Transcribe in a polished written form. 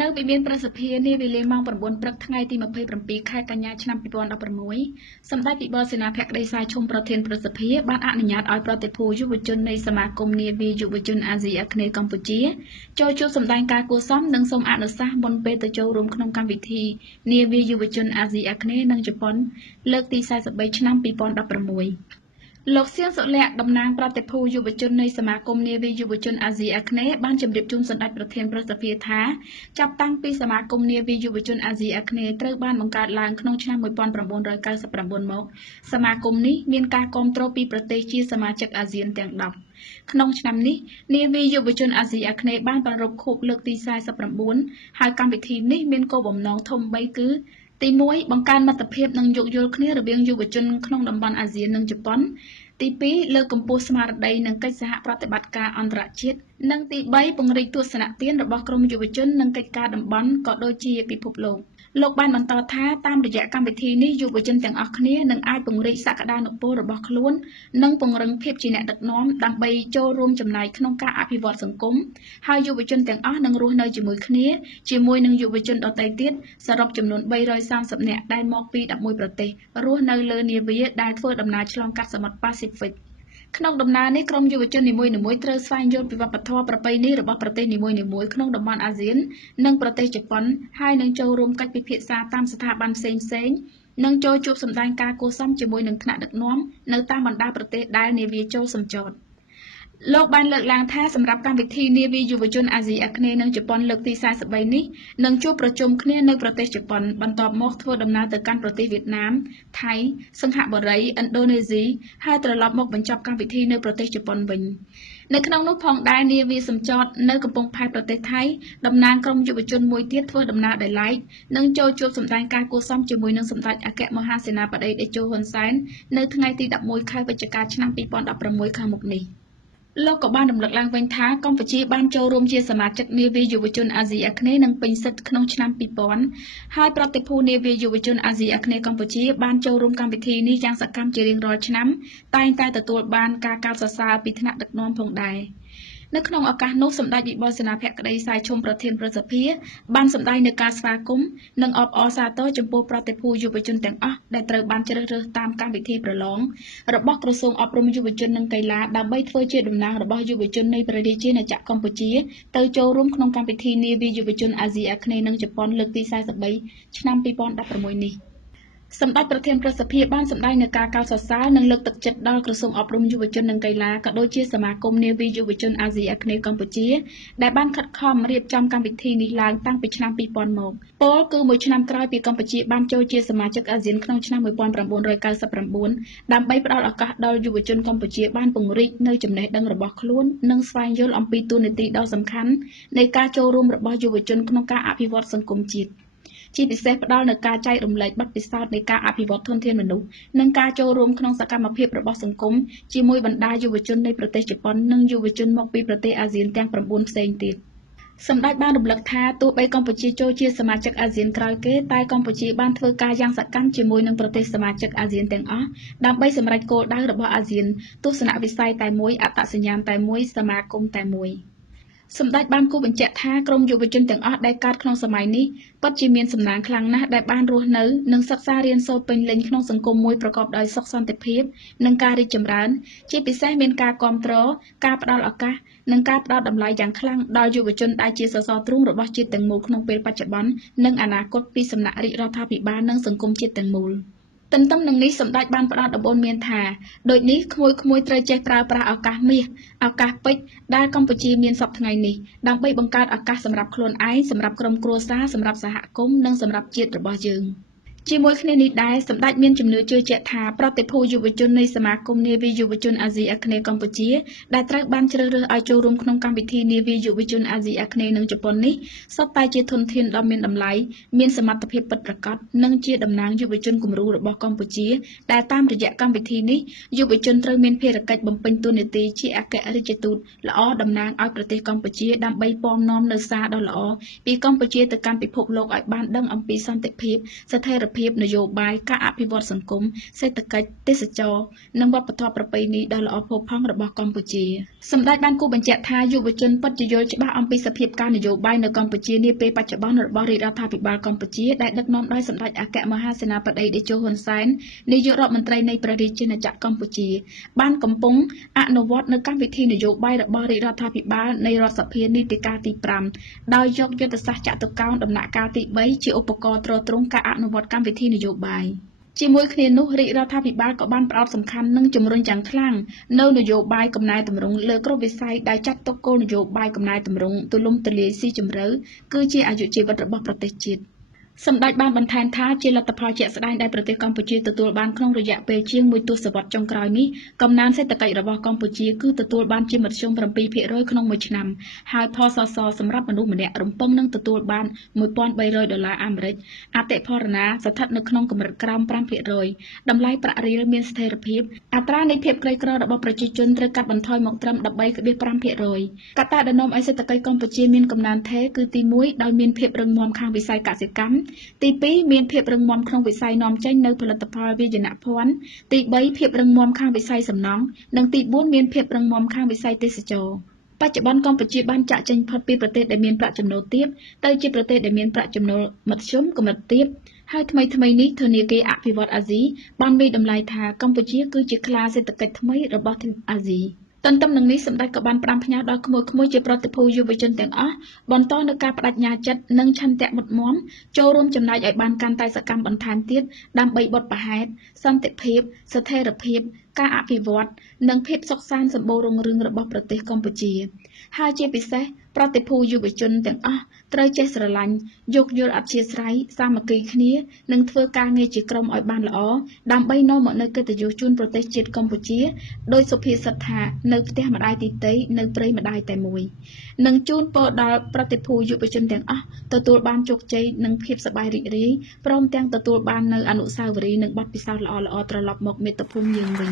នៅវិមានប្រសិទ្ធិនេះវេលាម៉ោង 9 ព្រឹកថ្ងៃទី 27 ខែកញ្ញាឆ្នាំ 2016 សម្ដេចវិបុលសេនាភក្តីសាយឈុំប្រធានប្រសិទ្ធិបានអនុញ្ញាតឲ្យប្រតិភូយុវជននៃសមាគមនាវាយុវជនអាស៊ីអាគ្នេយ៍កម្ពុជាចូលជួបសម្ដែងការគួរសមនិងសូមអនុសាសន៍មុនពេលទៅចូលរួមក្នុងកម្មវិធីនាវាយុវជនអាស៊ីអាគ្នេយ៍និងជប៉ុនលើកទី 43 ឆ្នាំ 2016 លោកសៀងសុលក្ខតំណាងប្រតិភូយុវជននៃសមាគមនាវាយុវជនអាស៊ីអាគ្នេយ៍បានជម្រាបជូនសម្ដេចប្រធានប្រសិទ្ធិថាចាប់តាំងពីសមាគមនាវាយុវជនអាស៊ីអាគ្នេយ៍ត្រូវបានបង្កើតឡើងក្នុងឆ្នាំ 1999 មកសមាគមនេះមានការគាំទ្រពីប្រទេសជាសមាជិកអាស៊ានទាំង10ក្នុងឆ្នាំនេះនាវាយុវជនអាស៊ីអាគ្នេយ៍បានប្រារព្ធខួបលើកទី 49 ហើយកម្មវិធីនេះមានគោលបំណងធំ3គឺទី 1 បង្កើនមិត្តភាពនិងយោគយល់គ្នារវាងយុវជនក្នុងតំបន់អាស៊ាននិងជប៉ុនទី 2 លើកកម្ពស់ស្មារតីនិងកិច្ចសហប្រតិបត្តិការអន្តរជាតិនិងទី 3 ពង្រីកទស្សនៈទានរបស់ក្រមយុវជននិងកិច្ចការតំបន់ក៏ដូចជាពិភពលោកលោកបានបន្តថាតាមរយៈកម្មវិធីនេះយុវជនទាំងអស់គ្នានឹងអាចពង្រីកសក្តានុពលរបស់ខ្លួននិងពង្រឹងភាពជាអ្នកដឹកនាំដើម្បីចូលរួមចំណែកក្នុងការអភិវឌ្ឍសង្គមហើយយុវជនទាំងអស់នឹងរស់នៅជាមួយគ្នាជាមួយនឹងយុវជនដទៃទៀតសរុបចំនួន330នាក់ដែលមកពី11ប្រទេសរស់នៅលើនាវាដែលធ្វើដំណើរឆ្លងកាត់សមុទ្រប៉ាស៊ីហ្វិកក្នុងដំណើរនេះក្រុមយុវជននីមួយៗត្រូវស្វែងយល់ពីវប្បធម៌ប្រពៃណីរបស់ប្រទេសនីមួយៗក្នុងតំបន់អាស៊ាននិងប្រទេសជប៉ុនហើយនឹងចូលរួមកិច្ចពិភាក្សាតាមស្ថាប័នផ្សេងៗនិងចូលជួបសម្ដែងការគួរសមជាមួយនឹងថ្នាក់ដឹកនាំនៅតាមបណ្ដាប្រទេសដែលនាវាចូលសម្ចតលោកបានលើកឡើងថាសម្រាប់កម្មវិធីនាវាយុវជនអាស៊ីអាគ្នេយ៍និងជប៉ុនលើកទី43នេះនឹងជួបប្រជុំគ្នានៅប្រទេសជប៉ុនបន្ទាប់មកធ្វើដំណើរទៅកាន់ប្រទេសវៀតណាមថៃសិង្ហបុរីឥណ្ឌូនេស៊ីហើយត្រឡប់មកបញ្ចប់កម្មវិធីនៅប្រទេសជប៉ុនវិញនៅក្នុងនោះផងដែរនាវាសម្ចតនៅកំពង់ផែប្រទេសថៃតំណាងក្រុមយុវជនមួយទៀតធ្វើដំណើរដោយឡែកនិងចូលជួបសម្ដែងការគួរសមជាមួយនឹងសម្ដេចអគ្គមហាសេនាបតីតេជោហ៊ុនសែននៅថ្ងៃទី11ខែវិច្ឆិកាឆ្នាំ2016ខាងមុខនេះលោកក៏បានរំលឹកឡើងវិញថាកម្ពុជាបានចូលរួមជាសមាជិកនាវាយុវជនអាស៊ីអាគ្នេយ៍និងពេញសិទ្ធិក្នុងឆ្នាំ2000ហើយប្រតិភូនាវាយុវជនអាស៊ីអាគ្នេយ៍កម្ពុជាបានចូលរួមកម្មវិធីនេះយ៉ាងសកម្មជារៀងរាល់ឆ្នាំតែងតែទទួលបានការកោតសរសើរពីថ្នាក់ដឹកនាំផងដែរនៅក្នុងឱកាសនោះសម្ដេចវិបុលសេនាភក្តីសាយឈុំប្រធានប្រសិទ្ធិបានសម្ដែងនូវការស្វាគមន៍និងអបអរសាទរចំពោះប្រតិភូយុវជនទាំងអស់ដែលត្រូវបានជ្រើសរើសតាមកម្មវិធីប្រឡងរបស់ក្រសួងអប់រំយុវជននិងកីឡាដើម្បីធ្វើជាតំណាងរបស់យុវជននៃព្រះរាជាណាចក្រកម្ពុជាទៅចូលរួមក្នុងកម្មវិធីនាវាយុវជនអាស៊ីអាគ្នេយ៍និងជប៉ុនលើកទី43ឆ្នាំ2016នេះសម្ដេចប្រធានប្រសិទ្ធិបានសម្ដែងនូវការកោតសរសើរនិងលើកទឹកចិត្តដល់ក្រសួងអប់រំយុវជននិងកីឡាក៏ដូចជាសមាគមនាវាយុវជនអាស៊ីអាគ្នេយ៍កម្ពុជាដែលបានខិតខំរៀបចំកម្មវិធីនេះឡើងតាំងពីឆ្នាំ2000មកពលគឺមួយឆ្នាំក្រោយពីកម្ពុជាបានចូលជាសមាជិកអាស៊ានក្នុងឆ្នាំ1999ដើម្បីផ្ដល់ឱកាសដល់យុវជនកម្ពុជាបានពង្រីកនៅចំណេះដឹងរបស់ខ្លួននិងស្វែងយល់អំពីតួនាទីដ៏សំខាន់នៃការចូលរួមរបស់យុវជនក្នុងការអភិវឌ្ឍសង្គមជាតិជាពិសេសផ្ដល់នូវការចែករំលែកបទពិសោធន៍នៃការអភិវឌ្ឍធនធានមនុស្សនិងការចូលរួមក្នុងសកម្មភាពរបស់សង្គមជាមួយបណ្ដាយុវជននៃប្រទេសជប៉ុននិងយុវជនមកពីប្រទេសអាស៊ានទាំង9ផ្សេងទៀតសម្ដេចបានរំលឹកថាទោះបីកម្ពុជាចូលជាសមាជិកអាស៊ានក្រោយគេតែកម្ពុជាបានធ្វើការយ៉ាងសកម្មជាមួយនឹងប្រទេសសមាជិកអាស៊ានទាំងអស់ដើម្បីសម្រេចគោលដៅរបស់អាស៊ានទស្សនវិស័យតែមួយអត្តសញ្ញាណតែមួយសមាគមតែមួយសម្ដេចបានគូបញ្ជាក់ថាក្រមយុវជនទាំងអស់ដែលកើតក្នុងសម័យនេះពិតជាមានសំណាងខ្លាំងណាស់ដែលបានរស់នៅនិងសិក្សារៀនសូត្រពេញលេញក្នុងសង្គមមួយប្រកបដោយសុខសន្តិភាពនិងការរីកចម្រើនជាពិសេសមានការគាំទ្រការផ្ដល់ឱកាសនិងការផ្ដល់តម្លៃយ៉ាងខ្លាំងដល់យុវជនដែលជាសសរទ្រូងរបស់ជាតិទាំងមូលក្នុងពេលបច្ចុប្បន្ននិងអនាគតពីសំណាក់រាជរដ្ឋាភិបាលនិងសង្គមជាតិទាំងមូលទន្ទឹមនឹងនេះសម្ដេចបានផ្ដល់ដំបូន្មានថាដូចនេះក្មួយៗត្រូវចេះប្រើប្រាស់ឱកាសមាសឱកាសពេជ្រដែលកម្ពុជាមានសពថ្ងៃនេះដើម្បីបង្កើតឱកាសសម្រាប់ខ្លួនឯងសម្រាប់ក្រុមគ្រួសារសម្រាប់សហគមន៍និងសម្រាប់ជាតិរបស់យើងជាមួយគ្នានេះដែរសម្ដេចមានជំនឿជឿជាក់ថាប្រតិភូយុវជននៃសមាគមនាវាយុវជនអាស៊ីអាគ្នេយ៍កម្ពុជាដែលត្រូវបានជ្រើសរើសឲ្យចូលរួមក្នុងកម្មវិធីនាវាយុវជនអាស៊ីអាគ្នេយ៍និងជប៉ុននេះសុទ្ធតែជាធនធានដ៏មានតម្លៃមានសមត្ថភាពពិតប្រាកដនិងជាតំណាងយុវជនគំរូរបស់កម្ពុជាដែលតាមរយៈកម្មវិធីនេះយុវជនត្រូវមានភារកិច្ចបំពេញតួនាទីជាអគ្គរដ្ឋទូតល្អតំណាងឲ្យប្រទេសកម្ពុជាដើម្បីពំនាំនៅសារដ៏ល្អពីកម្ពុជាទៅកាន់ពិភពលោកឲ្យបានដឹងអំពីសន្តិភាពស្ថិរ ភាពនយោបាយការអភិវឌ្ឍសង្គមសេដ្ឋកិច្ចទេសចរនិងវប្បធម៌ប្រពៃណីដ៏ល្អផូរផង់របស់កម្ពុជាសម្ដេចបានគូបញ្ជាក់ថាយុវជនពិតជាយល់ច្បាស់អំពីសភាពការនយោបាយនៅកម្ពុជានាពេលបច្ចុប្បន្នរបស់រាជរដ្ឋាភិបាលកម្ពុជាដែលដឹកនាំដោយសម្ដេចអគ្គមហាសេនាបតីតេជោហ៊ុនសែននាយករដ្ឋមន្ត្រីនៃព្រះរាជាណាចក្រកម្ពុជាបានកំពុងអនុវត្តនៅកម្មវិធីនយោបាយរបស់រាជរដ្ឋាភិបាលនៃរដ្ឋសភានីតិកាលទី5ដោយយកយុទ្ធសាស្ត្រចតុកោណដំណាក់កាលទី3ជាឧបករណ៍ទ្រទ្រង់ការអនុវត្តកម្មវិធីនយោបាយជាមួយគ្នានោះរាជរដ្ឋាភិបាលក៏បានផ្ដោតសំខាន់និងជំរុញយ៉ាងខ្លាំងនៅនយោបាយកំណែទម្រង់លើគ្រប់វិស័យដែលចាត់ទុកគោលនយោបាយកំណែទម្រង់ទូលំទូលាយស៊ីជម្រៅគឺជាអាយុជីវិតរបស់ប្រទេសជាតិសម្ដេចបានបន្ថែមថាជាលទ្ធផលជាក់ស្ដែងដែលប្រទេសកម្ពុជាទទួលបានក្នុងរយៈពេលជាង1ទសវត្សរ៍ចុងក្រោយនេះកំណើនសេដ្ឋកិច្ចរបស់កម្ពុជាគឺទទួលបានជាមធ្យម 7% ក្នុងមួយឆ្នាំហើយផលសសរសម្រាប់មនុស្សម្នាក់រំពឹងនឹងទទួលបាន$1,300អាមេរិកអតិផរណាស្ថិតនៅក្នុងកម្រិតក្រោម 5% តម្លៃប្រាក់រៀលមានស្ថិរភាពអត្រានៃភាពក្រីក្ររបស់ប្រជាជនត្រូវកាត់បន្ថយមកត្រឹម 13.5% កត្តាដែលនាំឲ្យសេដ្ឋកិច្ចកម្ពុជាមានកំណើនថេរគឺទី1ដោយមានភាពរឹងមាំខាងវិស័យកសិកម្មទី2មានភាពរឹងមាំក្នុងវិស័យនាំចេញនៅផលិតផលវាយនភ័ណ្ឌទី3ភាពរឹងមាំខាងវិស័យសំណង់និងទី4មានភាពរឹងមាំខាងវិស័យទេសចរណ៍បច្ចុប្បន្នកម្ពុជាបានចាក់ចេញផុតពីប្រទេសដែលមានប្រាក់ចំណូលទាបទៅជាប្រទេសដែលមានប្រាក់ចំណូលមធ្យមកម្រិតទាបហើយថ្មីនេះធនាគារអភិវឌ្ឍន៍អាស៊ីបានមានតម្លៃថាកម្ពុជាគឺជាខ្លាសេដ្ឋកិច្ចថ្មីរបស់ទ្វីបអាស៊ីទន្ទឹមនឹងនេះសម្ដេចក៏បានផ្ដាំផ្ញើដល់ក្មួយៗជាប្រតិភូយុវជនទាំងអស់បន្តនៅការបដិញ្ញាចិត្តនិងឆន្ទៈមុតមមចូលរួមចំណែកឲ្យបានកាន់តែសកម្មបន្ថែមទៀតដើម្បីបុព្វហេតុសន្តិភាពស្ថិរភាពការអភិវឌ្ឍនិងភាពសុខសាន្តសម្បូររុងរឿងរបស់ប្រទេសកម្ពុជាហើយជាពិសេសប្រតិភូយុវជនទាំងអស់ត្រូវចេះស្រឡាញ់យោគយល់អធ្យាស្រ័យសាមគ្គីគ្នានិងធ្វើការងារជាក្រុមឲ្យបានល្អដើម្បីនាំមកនូវកិត្តិយសជូនប្រទេសជាតិកម្ពុជាដោយសុភាសិតថានៅផ្ទះម្ដាយទីតីនៅព្រៃម្ដាយតែមួយនិងជូនពរដល់ប្រតិភូយុវជនទាំងអស់ទទួលបានជោគជ័យនិងភាពសប្បាយរីករាយព្រមទាំងទទួលបាននៅអនុស្សាវរីយ៍និងបទពិសោធន៍ល្អៗត្រឡប់មកមាតុភូមិយើងវិញ